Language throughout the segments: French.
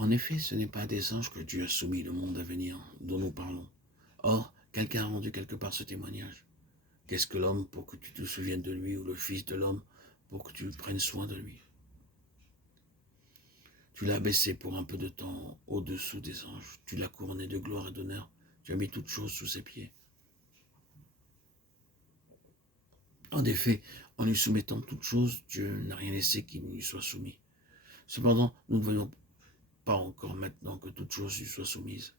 En effet, ce n'est pas à des anges que Dieu a soumis le monde à venir dont nous parlons. Or, quelqu'un a rendu quelque part ce témoignage. Qu'est-ce que l'homme pour que tu te souviennes de lui, ou le Fils de l'homme pour que tu prennes soin de lui? Tu l'as abaissé pour un peu de temps au-dessous des anges. Tu l'as couronné de gloire et d'honneur. Tu as mis toutes choses sous ses pieds. En effet, en lui soumettant toutes choses, Dieu n'a rien laissé qui ne lui soit soumis. Cependant, nous ne voyons pas encore maintenant que toutes choses lui soient soumises.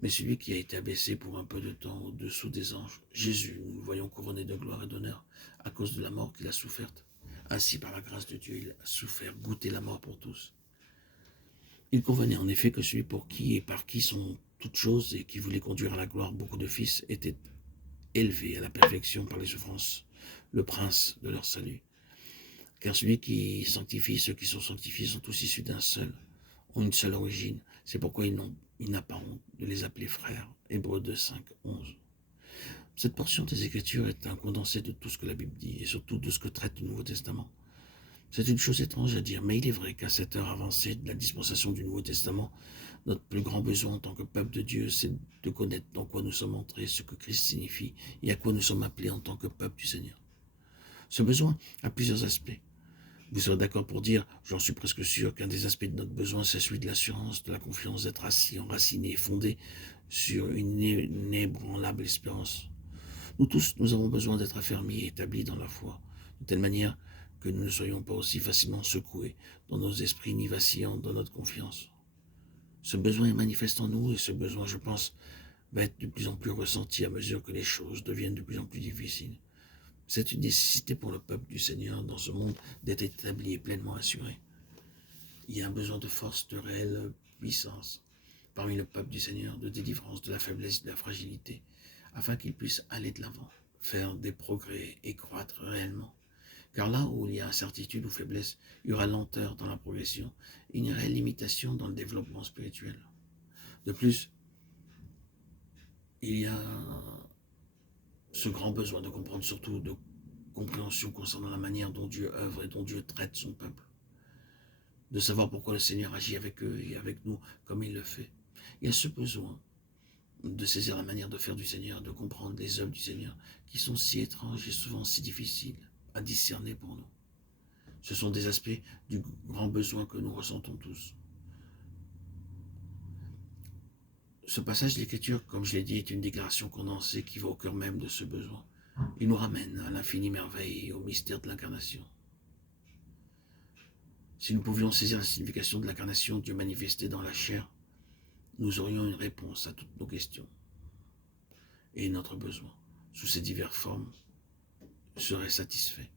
Mais celui qui a été abaissé pour un peu de temps au-dessous des anges, Jésus, nous le voyons couronné de gloire et d'honneur à cause de la mort qu'il a soufferte. Ainsi, par la grâce de Dieu, il a souffert, goûté la mort pour tous. Il convenait en effet que celui pour qui et par qui sont toutes choses et qui voulait conduire à la gloire beaucoup de fils était élevé à la perfection par les souffrances, le prince de leur salut. Car celui qui sanctifie ceux qui sont sanctifiés sont tous issus d'un seul, ont une seule origine. C'est pourquoi il n'a pas honte de les appeler frères. Hébreux 2, 5, 11. Cette portion des Écritures est un condensé de tout ce que la Bible dit et surtout de ce que traite le Nouveau Testament. C'est une chose étrange à dire, mais il est vrai qu'à cette heure avancée de la dispensation du Nouveau Testament, notre plus grand besoin en tant que peuple de Dieu, c'est de connaître dans quoi nous sommes entrés, ce que Christ signifie et à quoi nous sommes appelés en tant que peuple du Seigneur. Ce besoin a plusieurs aspects. Vous serez d'accord pour dire, j'en suis presque sûr, qu'un des aspects de notre besoin, c'est celui de l'assurance, de la confiance, d'être assis, enraciné et fondé sur une inébranlable espérance. Nous tous, nous avons besoin d'être affermis et établis dans la foi, de telle manière que nous ne soyons pas aussi facilement secoués dans nos esprits ni vacillants dans notre confiance. Ce besoin est manifeste en nous et ce besoin, je pense, va être de plus en plus ressenti à mesure que les choses deviennent de plus en plus difficiles. C'est une nécessité pour le peuple du Seigneur dans ce monde d'être établi et pleinement assuré. Il y a un besoin de force, de réelle puissance parmi le peuple du Seigneur, de délivrance de la faiblesse et de la fragilité, afin qu'il puisse aller de l'avant, faire des progrès et croître réellement. Car là où il y a incertitude ou faiblesse, il y aura lenteur dans la progression, il y aura limitation dans le développement spirituel. De plus, il y a ce grand besoin de comprendre, surtout de compréhension concernant la manière dont Dieu œuvre et dont Dieu traite son peuple. De savoir pourquoi le Seigneur agit avec eux et avec nous comme il le fait. Il y a ce besoin de saisir la manière de faire du Seigneur, de comprendre les œuvres du Seigneur, qui sont si étranges et souvent si difficiles à discerner pour nous. Ce sont des aspects du grand besoin que nous ressentons tous. Ce passage de l'Écriture, comme je l'ai dit, est une déclaration condensée qui va au cœur même de ce besoin. Il nous ramène à l'infinie merveille et au mystère de l'incarnation. Si nous pouvions saisir la signification de l'incarnation, Dieu manifesté dans la chair, nous aurions une réponse à toutes nos questions. Et notre besoin, sous ces diverses formes, serait satisfait.